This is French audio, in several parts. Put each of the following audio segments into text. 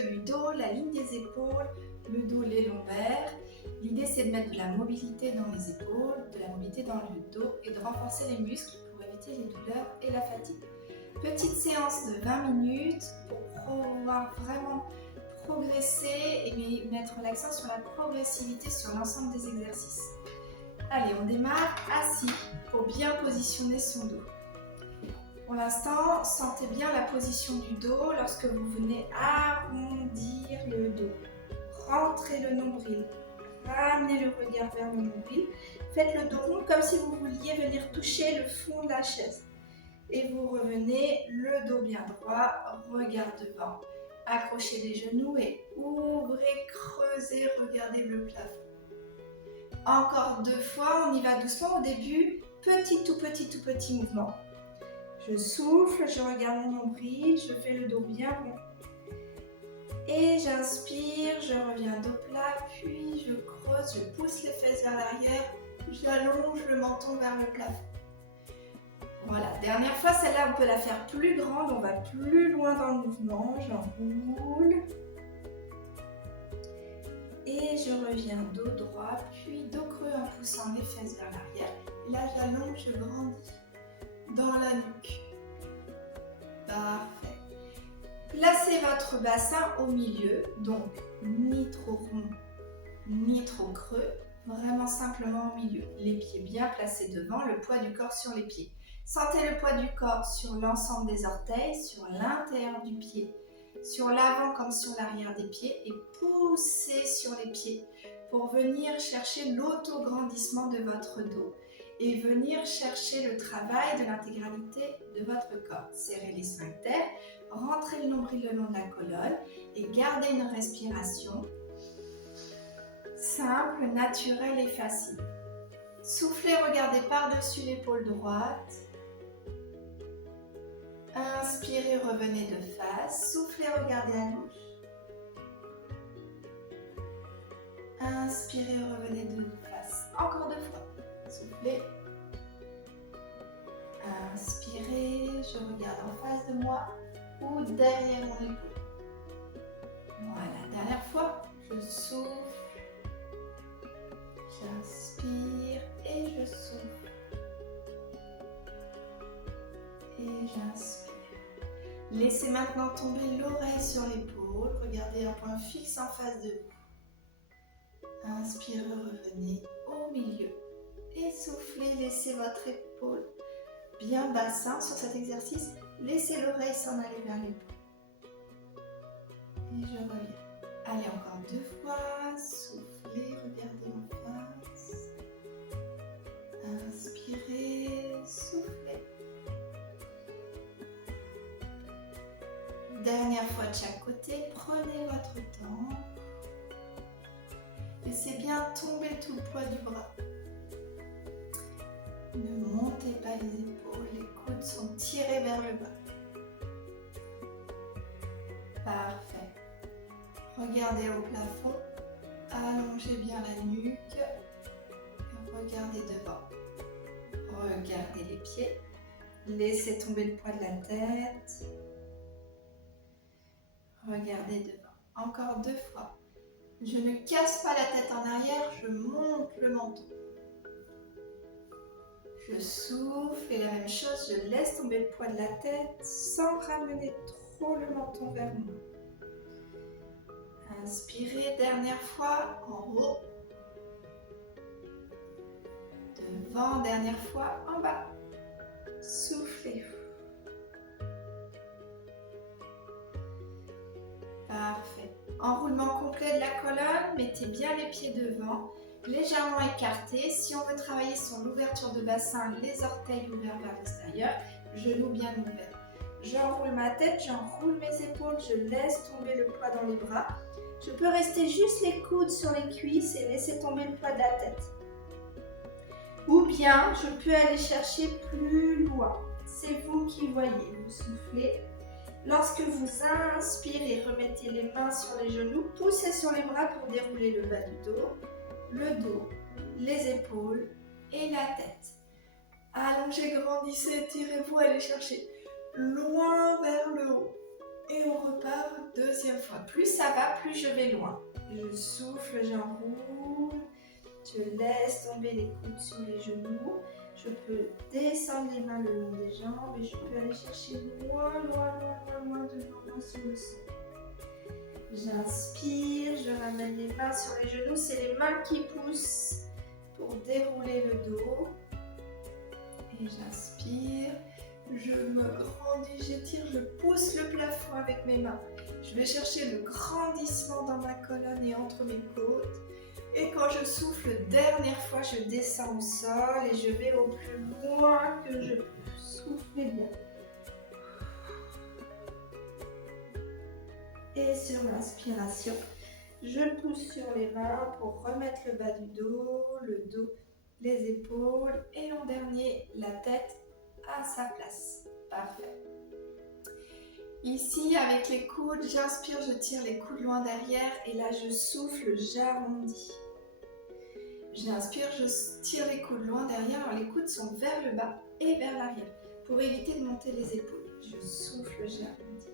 muscles du dos, la ligne des épaules, le dos, les lombaires. L'idée, c'est de mettre de la mobilité dans les épaules, de la mobilité dans le dos et de renforcer les muscles pour éviter les douleurs et la fatigue. Petite séance de 20 minutes pour pouvoir vraiment progresser et mettre l'accent sur la progressivité sur l'ensemble des exercices. Allez, on démarre assis pour bien positionner son dos. Pour l'instant, sentez bien la position du dos lorsque vous venez arrondir le dos. Rentrez le nombril, ramenez le regard vers le nombril. Faites le dos rond comme si vous vouliez venir toucher le fond de la chaise. Et vous revenez, le dos bien droit, regard devant. Accrochez les genoux et ouvrez, creusez, regardez le plafond. Encore 2 fois, on y va doucement au début, tout petit mouvement. Je souffle, je regarde mon nombril, je fais le dos bien rond. Et j'inspire, je reviens dos plat, puis je creuse, je pousse les fesses vers l'arrière, j'allonge le menton vers le plafond. Voilà, dernière fois, celle-là, on peut la faire plus grande, on va plus loin dans le mouvement, j'enroule. Et je reviens dos droit, puis dos creux en poussant les fesses vers l'arrière. Et là, j'allonge, je grandis dans la nuque. Parfait. Placez votre bassin au milieu, donc ni trop rond, ni trop creux, vraiment simplement au milieu. Les pieds bien placés devant, le poids du corps sur les pieds. Sentez le poids du corps sur l'ensemble des orteils, sur l'intérieur du pied, sur l'avant comme sur l'arrière des pieds et poussez sur les pieds pour venir chercher l'autograndissement de votre dos et venir chercher le travail de l'intégralité de votre corps. Serrez les sphincters, rentrez le nombril le long de la colonne et gardez une respiration simple, naturelle et facile. Soufflez, regardez par-dessus l'épaule droite. Inspirez, revenez de face. Soufflez, regardez à gauche. Inspirez, revenez de face. Encore 2 fois. Soufflez. Inspirez, je regarde en face de moi ou derrière mon épaule. Voilà, dernière fois. Je souffle. J'inspire et je souffle. Et j'inspire. Laissez maintenant tomber l'oreille sur l'épaule. Regardez un point fixe en face de vous. Inspirez, revenez au milieu. Et soufflez, laissez votre épaule bien bassin sur cet exercice. Laissez l'oreille s'en aller vers l'épaule. Et je reviens. Allez, encore 2 fois. Soufflez, regardez en face. Inspirez, soufflez. Dernière fois de chaque côté, prenez votre temps. Laissez bien tomber tout le poids du bras. Ne montez pas les épaules, les coudes sont tirés vers le bas. Parfait. Regardez au plafond, allongez bien la nuque, et regardez devant. Regardez les pieds, laissez tomber le poids de la tête. Regardez devant. Encore 2 fois. Je ne casse pas la tête en arrière, je monte le menton. Je souffle et la même chose, je laisse tomber le poids de la tête sans ramener trop le menton vers moi. Inspirez, dernière fois, en haut. Devant, dernière fois, en bas. Soufflez. Parfait. Enroulement complet de la colonne, mettez bien les pieds devant, légèrement écartés. Si on veut travailler sur l'ouverture de bassin, les orteils ouverts vers l'extérieur, genoux bien ouverts. J'enroule ma tête, j'enroule mes épaules, je laisse tomber le poids dans les bras. Je peux rester juste les coudes sur les cuisses et laisser tomber le poids de la tête. Ou bien, je peux aller chercher plus loin. C'est vous qui voyez. Vous soufflez. Lorsque vous inspirez, remettez les mains sur les genoux, poussez sur les bras pour dérouler le bas du dos, les épaules et la tête. Allongez, grandissez, étirez-vous, allez chercher loin vers le haut. Et on repart deuxième fois. Plus ça va, plus je vais loin. Je souffle, j'enroule. Je laisse tomber les coudes sur les genoux. Je peux descendre les mains le long des jambes et je peux aller chercher loin devant moi sur le sol. J'inspire, je ramène les mains sur les genoux. C'est les mains qui poussent pour dérouler le dos. Et j'inspire. Je me grandis, j'étire, je pousse le plafond avec mes mains. Je vais chercher le grandissement dans ma colonne et entre mes côtes. Et quand je souffle, dernière fois, je descends au sol et je vais au plus loin que je peux. Soufflez bien. Et sur l'inspiration, je pousse sur les mains pour remettre le bas du dos, les épaules et en dernier, la tête à sa place. Parfait. Ici, avec les coudes, j'inspire, je tire les coudes loin derrière et là, je souffle, j'arrondis. J'inspire, je tire les coudes loin derrière. Alors, les coudes sont vers le bas et vers l'arrière pour éviter de monter les épaules. Je souffle, j'arrondis.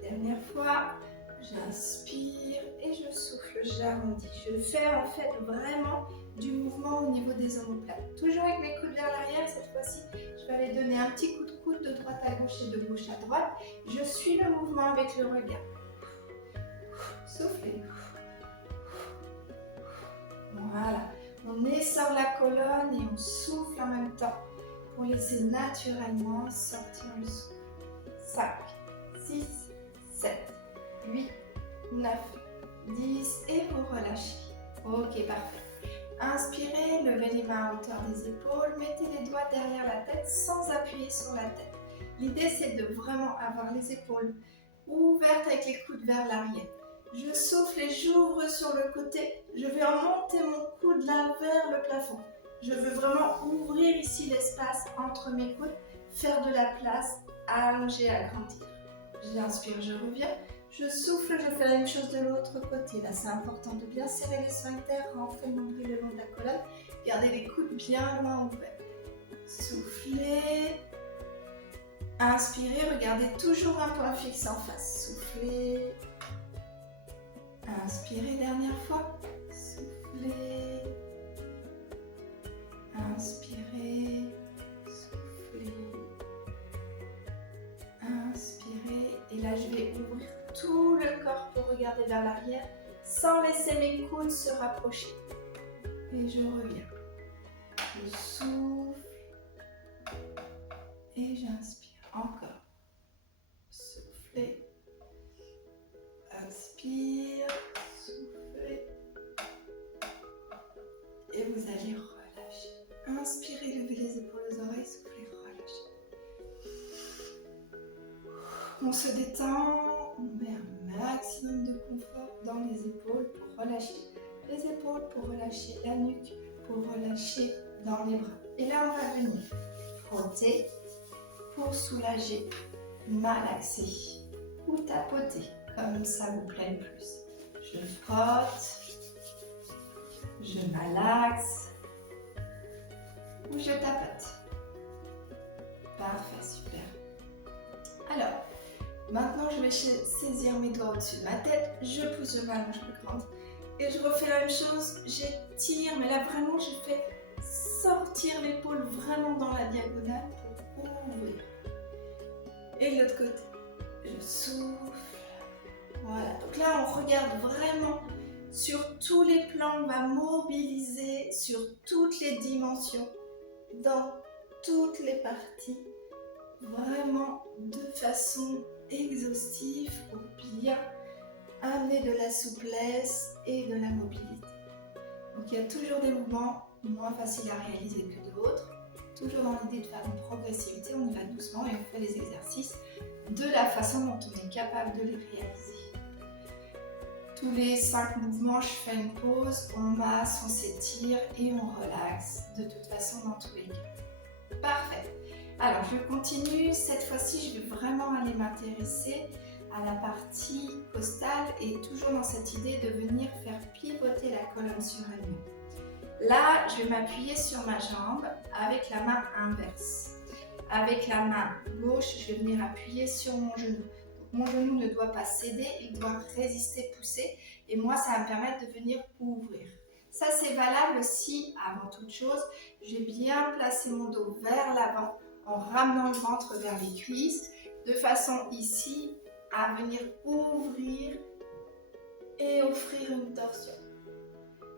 Dernière fois, j'inspire et je souffle, j'arrondis. Je fais en fait vraiment du mouvement au niveau des omoplates. Toujours avec mes coudes vers l'arrière, cette fois-ci, je vais aller donner un petit coup de coude de droite à gauche et de gauche à droite. Je suis le mouvement avec le regard. Soufflez. Voilà. On essore la colonne et on souffle en même temps pour laisser naturellement sortir le souffle. 5, 6, 7, 8, 9, 10 et vous relâchez. Ok, parfait. Inspirez, levez les mains à hauteur des épaules, mettez les doigts derrière la tête sans appuyer sur la tête. L'idée, c'est de vraiment avoir les épaules ouvertes avec les coudes vers l'arrière. Je souffle et j'ouvre sur le côté. Je vais monter mon coude là vers le plafond. Je veux vraiment ouvrir ici l'espace entre mes coudes, faire de la place, allonger, agrandir. J'inspire, je reviens. Je souffle, je fais la même chose de l'autre côté. Là, c'est important de bien serrer les sphincters, rentrer le nombril le long de la colonne. Gardez les coudes bien loin ouverts. Soufflez. Inspirez, regardez toujours un point fixe en face. Soufflez. Inspirez, dernière fois. Soufflez. Inspirez. Soufflez. Inspirez. Et là, je vais ouvrir tout le corps pour regarder vers l'arrière sans laisser mes coudes se rapprocher. Et je reviens. Je souffle. Et j'inspire. Encore. Soufflez. Inspire. Soufflez. Et vous allez relâcher. Inspirez, levez les épaules aux oreilles, soufflez, relâchez. On se détend, on met un maximum de confort dans les épaules pour relâcher les épaules, pour relâcher la nuque, pour relâcher dans les bras. Et là, on va venir frotter pour soulager, malaxer ou tapoter, comme ça vous plaît le plus. Je frotte, je malaxe ou je tapote. Parfait, super. Alors, maintenant je vais saisir mes doigts au-dessus de ma tête, je pousse, je m'allonge plus grande et je refais la même chose, j'étire, mais là vraiment je fais sortir l'épaule vraiment dans la diagonale pour ouvrir. Et de l'autre côté, je souffle. Voilà, donc là on regarde vraiment sur tous les plans, on va mobiliser sur toutes les dimensions, dans toutes les parties, vraiment de façon exhaustive pour bien amener de la souplesse et de la mobilité. Donc il y a toujours des mouvements moins faciles à réaliser que d'autres, toujours dans l'idée de faire une progressivité, on y va doucement et on fait les exercices de la façon dont on est capable de les réaliser. Tous les 5 mouvements, je fais une pause, on masse, on s'étire et on relaxe, de toute façon dans tous les cas. Parfait. Alors je continue, cette fois-ci je vais vraiment aller m'intéresser à la partie costale et toujours dans cette idée de venir faire pivoter la colonne sur elle-même. Là, je vais m'appuyer sur ma jambe avec la main inverse. Avec la main gauche, je vais venir appuyer sur mon genou. mon genou ne doit pas céder, il doit résister, pousser. Et moi, ça va me permettre de venir ouvrir. Ça, c'est valable si, avant toute chose, j'ai bien placé mon dos vers l'avant en ramenant le ventre vers les cuisses, de façon ici à venir ouvrir et offrir une torsion.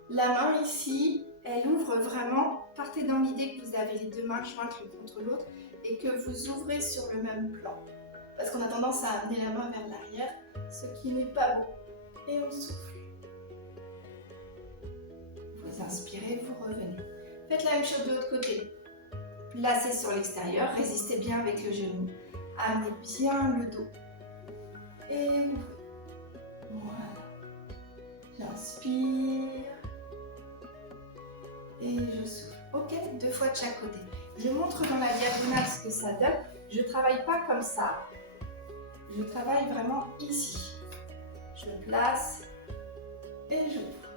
La main ici, elle ouvre vraiment. Partez dans l'idée que vous avez les deux mains jointes l'une contre l'autre et que vous ouvrez sur le même plan. Parce qu'on a tendance à amener la main vers l'arrière, ce qui n'est pas beau. Et on souffle. Vous inspirez, vous revenez. Faites la même chose de l'autre côté. Placez sur l'extérieur, résistez bien avec le genou. Amenez bien le dos. Et ouvrez. Voilà. J'inspire. Et je souffle. Ok, 2 fois de chaque côté. Je montre dans la diagonale ce que ça donne. Je ne travaille pas comme ça. Je travaille vraiment ici. Je place et j'ouvre.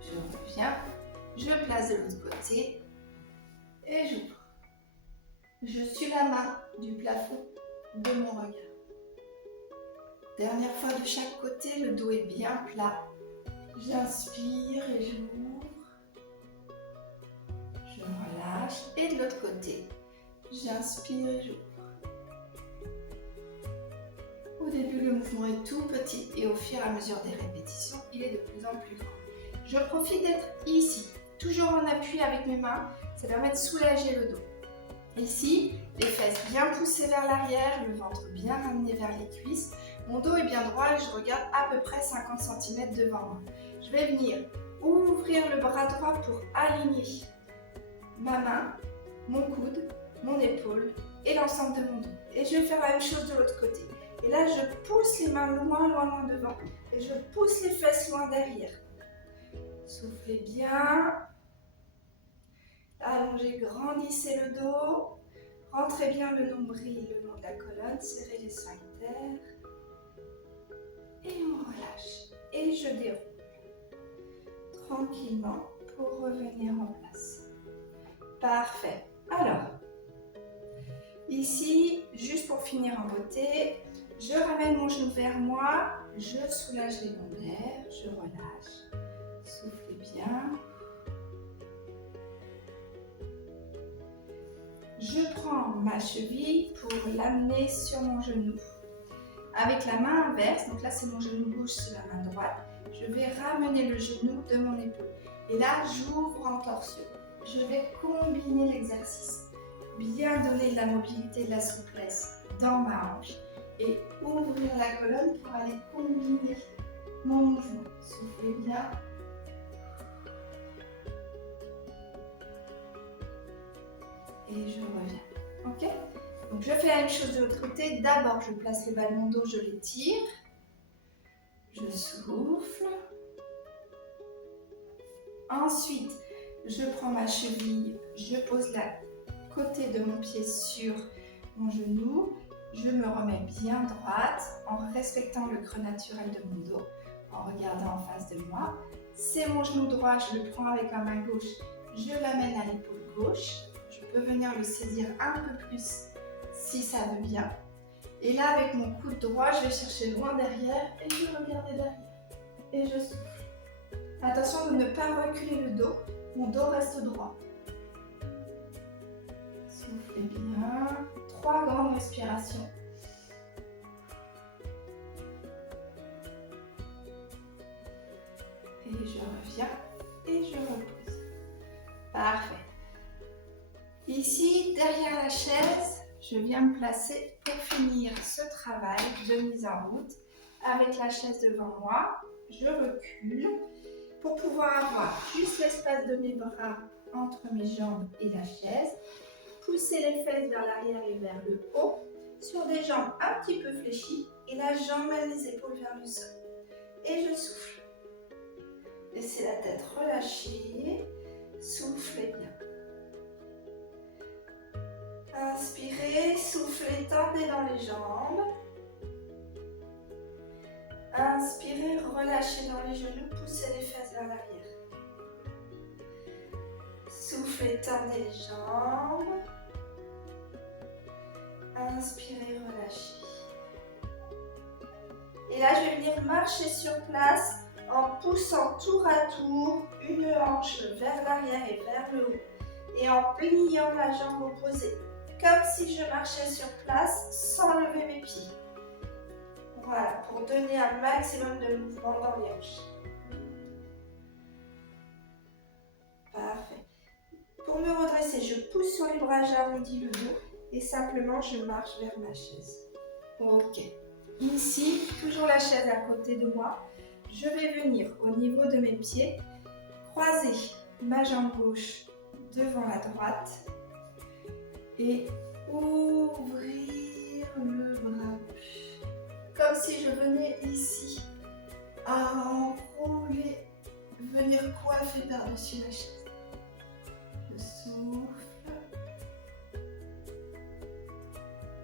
Je reviens. Je place de l'autre côté et j'ouvre. Je suis la main du plafond de mon regard. Dernière fois de chaque côté, le dos est bien plat. J'inspire et j'ouvre. Je relâche. Et de l'autre côté, j'inspire et j'ouvre. Au début, le mouvement est tout petit et au fur et à mesure des répétitions, il est de plus en plus grand. Je profite d'être ici, toujours en appui avec mes mains. Ça permet de soulager le dos. Ici, les fesses bien poussées vers l'arrière, le ventre bien ramené vers les cuisses. Mon dos est bien droit et je regarde à peu près 50 cm devant moi. Je vais venir ouvrir le bras droit pour aligner ma main, mon coude, mon épaule et l'ensemble de mon dos. Et je vais faire la même chose de l'autre côté. Et là, je pousse les mains loin, loin, loin devant. Et je pousse les fesses loin derrière. Soufflez bien. Allongez, grandissez le dos. Rentrez bien le nombril le long de la colonne. Serrez les sphincters. Et on relâche. Et je déroule. Tranquillement pour revenir en place. Parfait. Alors, ici, juste pour finir en beauté, je ramène mon genou vers moi, je soulage les lombaires, je relâche. Soufflez bien. Je prends ma cheville pour l'amener sur mon genou. Avec la main inverse, donc là c'est mon genou gauche sur la main droite, je vais ramener le genou de mon épaule. Et là, j'ouvre en torsion. Je vais combiner l'exercice. Bien donner de la mobilité, de la souplesse dans ma hanche et ouvrir la colonne pour aller combiner mon mouvement. Soufflez bien. Et je reviens. Ok? Donc je fais la même chose de l'autre côté. D'abord, je place les bas de mon dos, je les tire. Je souffle. Ensuite, je prends ma cheville, je pose la côté de mon pied sur mon genou. Je me remets bien droite en respectant le creux naturel de mon dos, en regardant en face de moi. C'est mon genou droit, je le prends avec la main gauche, je l'amène à l'épaule gauche. Je peux venir le saisir un peu plus si ça veut bien. Et là, avec mon coude droit, je vais chercher loin derrière et je vais regarder derrière. Et je souffle. Attention de ne pas reculer le dos, mon dos reste droit. Soufflez bien. 3 grandes respirations. Et je reviens et je repose. Parfait. Ici, derrière la chaise, je viens me placer pour finir ce travail de mise en route. Avec la chaise devant moi, je recule pour pouvoir avoir juste l'espace de mes bras entre mes jambes et la chaise. Pousser les fesses vers l'arrière et vers le haut, sur des jambes un petit peu fléchies. Et là, j'emmène les épaules vers le sol. Et je souffle. Laissez la tête relâchée. Soufflez bien. Inspirez, soufflez, tendez dans les jambes. Inspirez, relâchez dans les genoux, poussez les fesses vers l'arrière. Soufflez, tendez les jambes. Inspirez, relâchez. Et là, je vais venir marcher sur place en poussant tour à tour une hanche vers l'arrière et vers le haut. Et en pliant la jambe opposée. Comme si je marchais sur place sans lever mes pieds. Voilà, pour donner un maximum de mouvement dans les hanches. Parfait. Pour me redresser, je pousse sur les bras, j'arrondis le dos et simplement je marche vers ma chaise. Ok. Ici, toujours la chaise à côté de moi. Je vais venir au niveau de mes pieds, croiser ma jambe gauche devant la droite et ouvrir le bras gauche. Comme si je venais ici à enrouler, venir coiffer par-dessus la chaise. Je souffle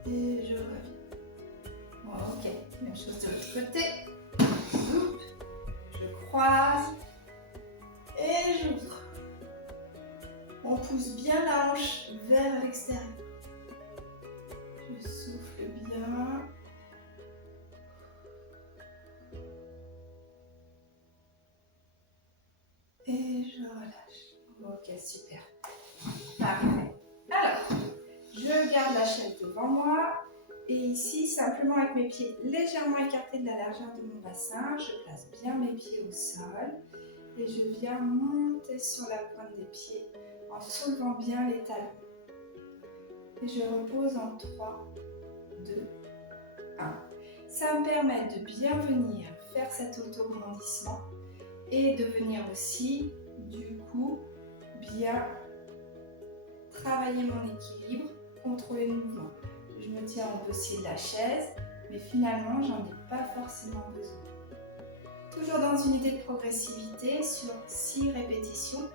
et je reviens. Bon, ok, même chose de l'autre côté. Zoup, je croise et j'ouvre. On pousse bien la hanche vers l'extérieur. Je souffle bien. Et je relâche. Ok, super. Parfait. Alors, je garde la chaise devant moi. Et ici, simplement avec mes pieds légèrement écartés de la largeur de mon bassin, je place bien mes pieds au sol. Et je viens monter sur la pointe des pieds en soulevant bien les talons. Et je repose en 3, 2, 1. Ça me permet de bien venir faire cet autograndissement et de venir aussi, du coup, bien travailler mon équilibre, contrôler le mouvement. Je me tiens au dossier de la chaise, mais finalement, j'en ai pas forcément besoin. Toujours dans une idée de progressivité, sur 6 répétitions,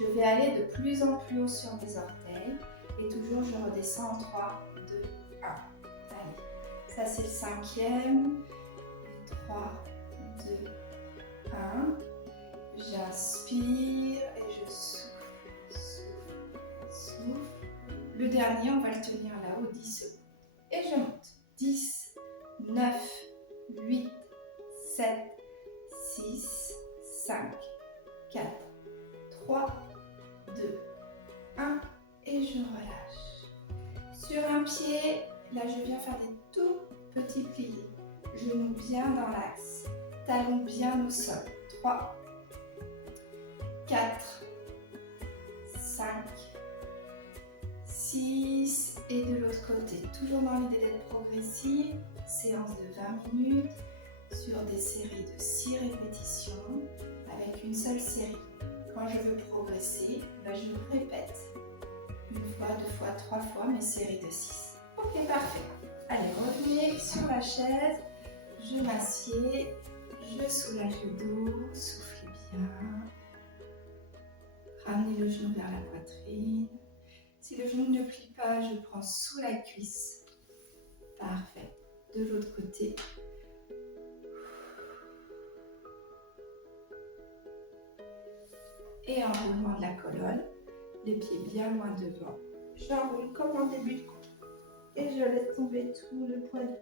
je vais aller de plus en plus haut sur mes orteils et toujours je redescends en 3, 2, 1. Allez, ça c'est le 5e. 3, 2, 1. J'inspire et je souffle, souffle, souffle. Le dernier, on va le tenir là-haut 10 secondes. Et je monte. 10, 9, 8, 7, 6, 5, 4, 3, 2, 1 et je relâche. Sur un pied, là je viens faire des tout petits pliés. Genoux bien dans l'axe, talons bien au sol. 3, 4, 5, 6 et de l'autre côté. Toujours dans l'idée d'être progressive, séance de 20 minutes sur des séries de 6 répétitions avec une seule série. Quand je veux progresser, je répète une fois, 2 fois, 3 fois mes séries de 6. Ok, parfait. Allez, revenez sur la chaise, je m'assieds, je soulage le dos, soufflez bien. Ramenez le genou vers la poitrine. Si le genou ne plie pas, je prends sous la cuisse. Parfait. De l'autre côté. Et enroulement de la colonne. Les pieds bien loin devant. J'enroule comme en début de cours. Et je laisse tomber tout le poignet.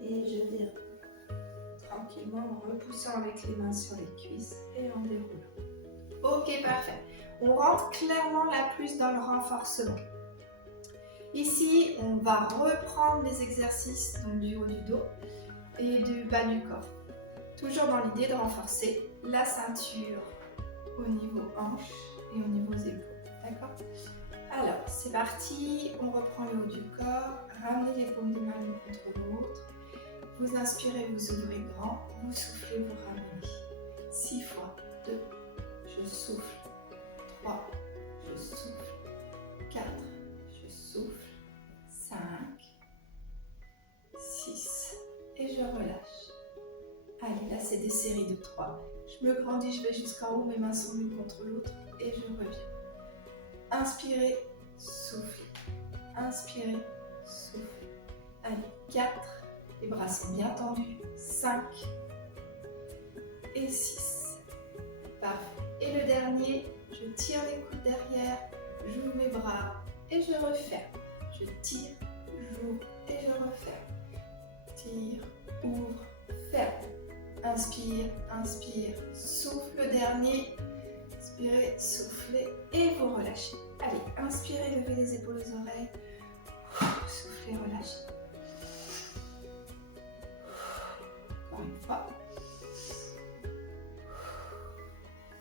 Et je déroule tranquillement en repoussant avec les mains sur les cuisses et en déroulant. Ok, parfait. On rentre clairement là plus dans le renforcement. Ici, on va reprendre les exercices donc, du haut du dos et du bas du corps. Toujours dans l'idée de renforcer la ceinture au niveau hanche et au niveau épaules. D'accord? Alors, c'est parti. On reprend le haut du corps. Ramenez les paumes des mains l'une contre l'autre. Vous inspirez, vous ouvrez grand. Vous soufflez, vous ramenez. 6 fois. 2. Je souffle. 3. Je souffle. 4. Je souffle. 5. 6. Et je relâche. Allez, là c'est des séries de 3. Je me grandis, je vais jusqu'en haut, mes mains sont l'une contre l'autre et je reviens. Inspirez, soufflez. Inspirez, soufflez. Allez, 4. Les bras sont bien tendus. 5. Et 6. Parfait. Et le dernier, je tire les coudes derrière, j'ouvre mes bras et je referme. Je tire, j'ouvre et je referme. Tire, ouvre, ferme. Inspire, inspire, souffle le dernier. Inspirez, soufflez et vous relâchez. Allez, inspirez, levez les épaules aux oreilles. Soufflez, relâchez. Encore une fois.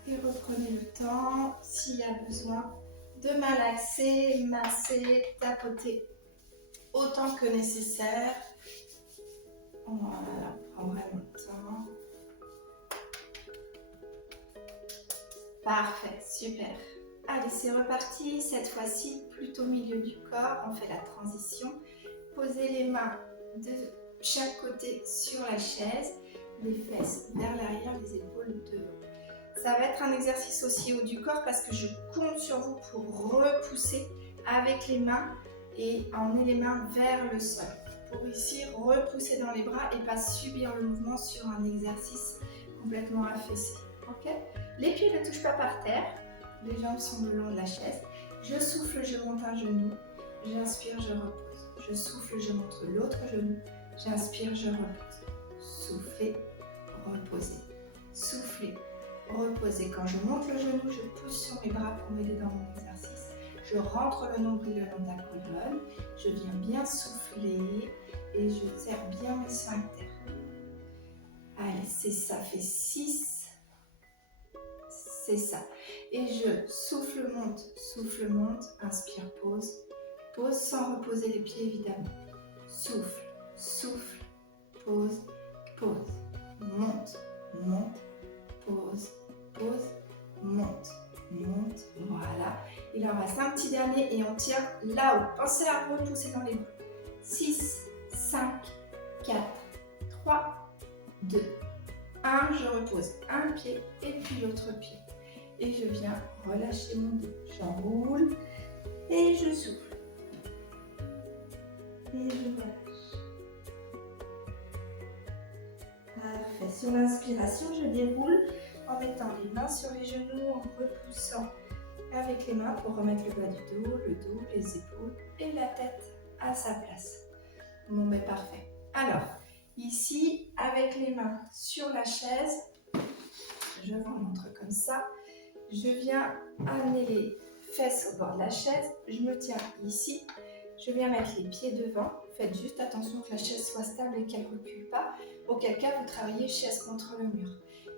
Et reprenez le temps, s'il y a besoin, de malaxer, masser, tapoter autant que nécessaire. Voilà, prends vraiment le temps. Parfait, super. Allez, c'est reparti. Cette fois-ci, plutôt au milieu du corps, on fait la transition. Posez les mains de chaque côté sur la chaise, les fesses vers l'arrière, les épaules devant. Ça va être un exercice aussi haut du corps parce que je compte sur vous pour repousser avec les mains et emmener les mains vers le sol. Pour ici, repousser dans les bras et pas subir le mouvement sur un exercice complètement affaissé. Ok ? Les pieds ne touchent pas par terre, les jambes sont le long de la chaise. Je souffle, je monte un genou. J'inspire, je repose. Je souffle, je monte l'autre genou. J'inspire, je repose. Soufflez, reposez. Soufflez, reposez. Quand je monte le genou, je pousse sur mes bras pour m'aider dans mon exercice. Je rentre le nombril le long de la colonne. Je viens bien souffler et je serre bien mes sphincters. Allez, c'est ça, fait 6. C'est ça. Et je souffle, monte, inspire, pose. Pose sans reposer les pieds évidemment. Souffle, souffle, pose, pose. Monte, monte, pose, pose, monte, monte. Voilà. Il en reste un petit dernier et on tire là-haut. Pensez à repousser dans les bras. 6, 5, 4, 3, 2, 1. Je repose un pied et puis l'autre pied. Et je viens relâcher mon dos. J'enroule et je souffle. Et je relâche. Parfait. Sur l'inspiration, je déroule en mettant les mains sur les genoux, en repoussant avec les mains pour remettre le bas du dos, les épaules et la tête à sa place. Bon, mais parfait. Alors, ici, avec les mains sur la chaise, je vous montre comme ça. Je viens amener les fesses au bord de la chaise, je me tiens ici, je viens mettre les pieds devant. Faites juste attention que la chaise soit stable et qu'elle ne recule pas, auquel cas vous travaillez chaise contre le mur.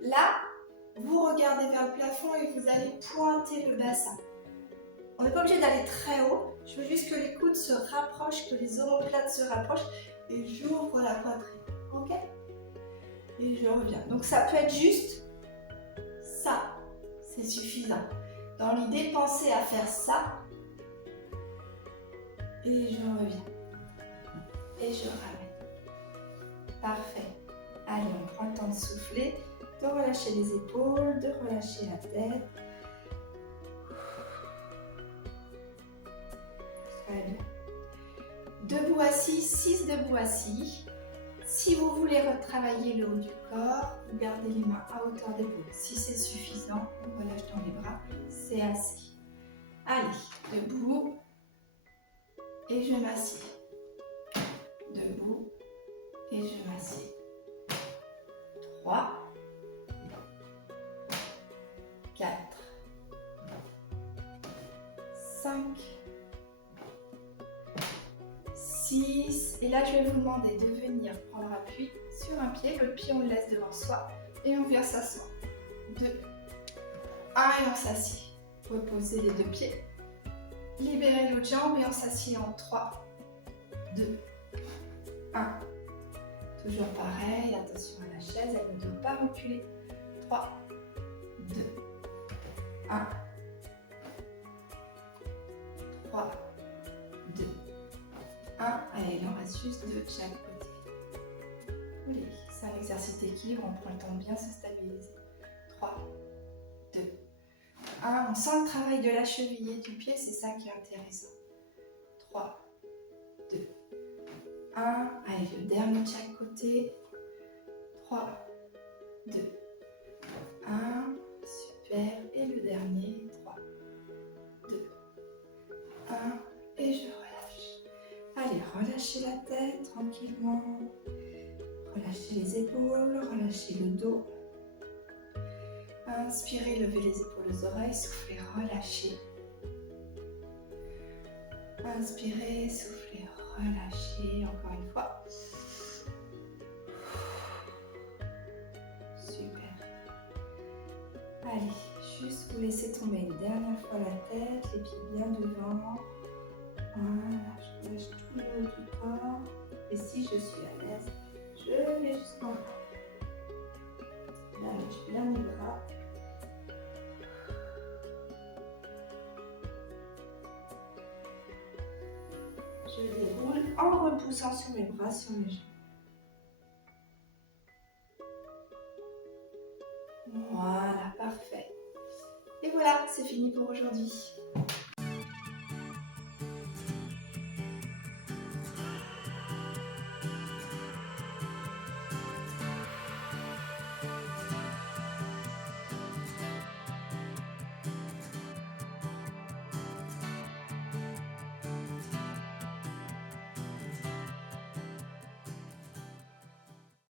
Là, vous regardez vers le plafond et vous allez pointer le bassin. On n'est pas obligé d'aller très haut, je veux juste que les coudes se rapprochent, que les omoplates se rapprochent et j'ouvre la poitrine, ok? Et je reviens. Donc ça peut être juste ça. C'est suffisant. Dans l'idée, pensez à faire ça. Et je reviens. Et je ramène. Parfait. Allez, on prend le temps de souffler, de relâcher les épaules, de relâcher la tête. Très bien. Debout assis, 6 debout assis. Si vous voulez retravailler le haut du corps, vous gardez les mains à hauteur d'épaule. Si c'est suffisant, on relâche dans les bras, c'est assez. Allez, debout et je m'assieds. Debout et je m'assieds. 3, 4, 5, 6. Et là, je vais vous demander de venir prendre appui sur un pied. L'autre pied, on le laisse devant soi et on vient s'asseoir. 2, 1 et on s'assied. Reposez les 2 pieds. Libérez l'autre jambe et on s'assied en 3, 2, 1. Toujours pareil, attention à la chaise, elle ne doit pas reculer. 3, 2, 1. 3, 2, 1. Allez, il en reste juste 2 de chaque côté. Oui, c'est un exercice d'équilibre, on prend le temps de bien se stabiliser. 3, 2, 1. On sent le travail de la cheville et du pied, c'est ça qui est intéressant. 3, 2, 1. Allez, le dernier de chaque côté. 3, 2, 1. Super. Et la tête tranquillement. Relâchez les épaules, relâchez le dos. Inspirez, levez les épaules aux oreilles, soufflez, relâchez. Inspirez, soufflez, relâchez. Encore une fois. Super. Allez, juste vous laissez tomber une dernière fois la tête, les pieds bien devant. Voilà, je relâche tout le haut du corps. Et si je suis à l'aise, je vais jusqu'en bas. Lâche bien les bras. Je déroule en repoussant sur mes bras, sur mes jambes. Voilà, parfait. Et voilà, c'est fini pour aujourd'hui.